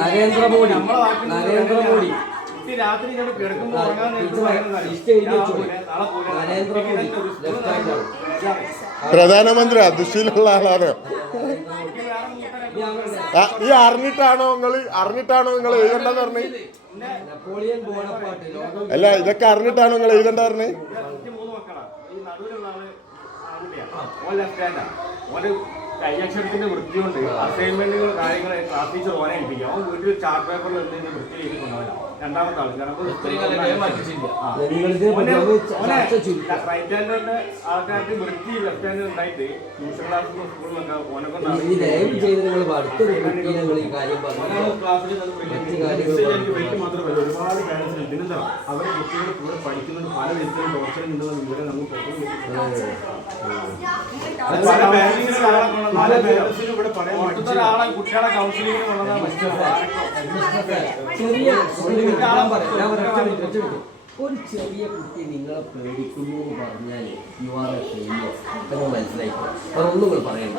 നരേന്ദ്രമോദി രാത്രി കിടക്കുമ്പോൾ പ്രധാനമന്ത്രി ദുഷിയിലുള്ള ആളാണ്. ഈ അറിഞ്ഞിട്ടാണോ നിങ്ങൾ എഴുതണ്ടെന്ന് പറഞ്ഞു? അല്ല, ഇതൊക്കെ അറിഞ്ഞിട്ടാണോ നിങ്ങൾ എഴുതണ്ട പറഞ്ഞു? കൈയക്ഷരത്തിന്റെ വൃത്തിയുണ്ട്, അസൈൻമെന്റുകൾ കാര്യങ്ങൾ ക്ലാസ് ടീച്ചർ ഓനെ ഏൽപ്പിക്കാം. അവൻ വീട്ടിൽ ചാർട്ട് പേപ്പറിൽ നിന്ന് വൃത്തി ചെയ്തിട്ടുണ്ടാവില്ല. രണ്ടാമത്തെ ആൾ റൈറ്റ് ഹാൻഡിന്റെ ആൾക്കാർക്ക് വൃത്തി ലെഫ്റ്റ് ഹാൻഡ് ഉണ്ടായിട്ട് ട്യൂഷൻ ക്ലാസ്സിലും സ്കൂളിലൊക്കെ ഓനൊക്കെ മാത്രമല്ല ഒരുപാട് പാരന്റ്സിന് പിന്നെന്താ അവരെ കുട്ടികൾ കൂടെ പഠിക്കുന്നത് പല വിധത്തിലും ടോർച്ചറിൽ നിന്നുള്ള വിവരം നമുക്ക് കുട്ടികളെ കൗൺസിലിംഗ് ഒരു ചെറിയ കുട്ടി നിങ്ങളെ പേടിക്കുന്നു എന്ന് പറഞ്ഞാൽ യു ആർ എ ഫെയിലിയർ. മനസ്സിലായിക്കോ. അതൊന്നും നിങ്ങൾ പറയണ്ട.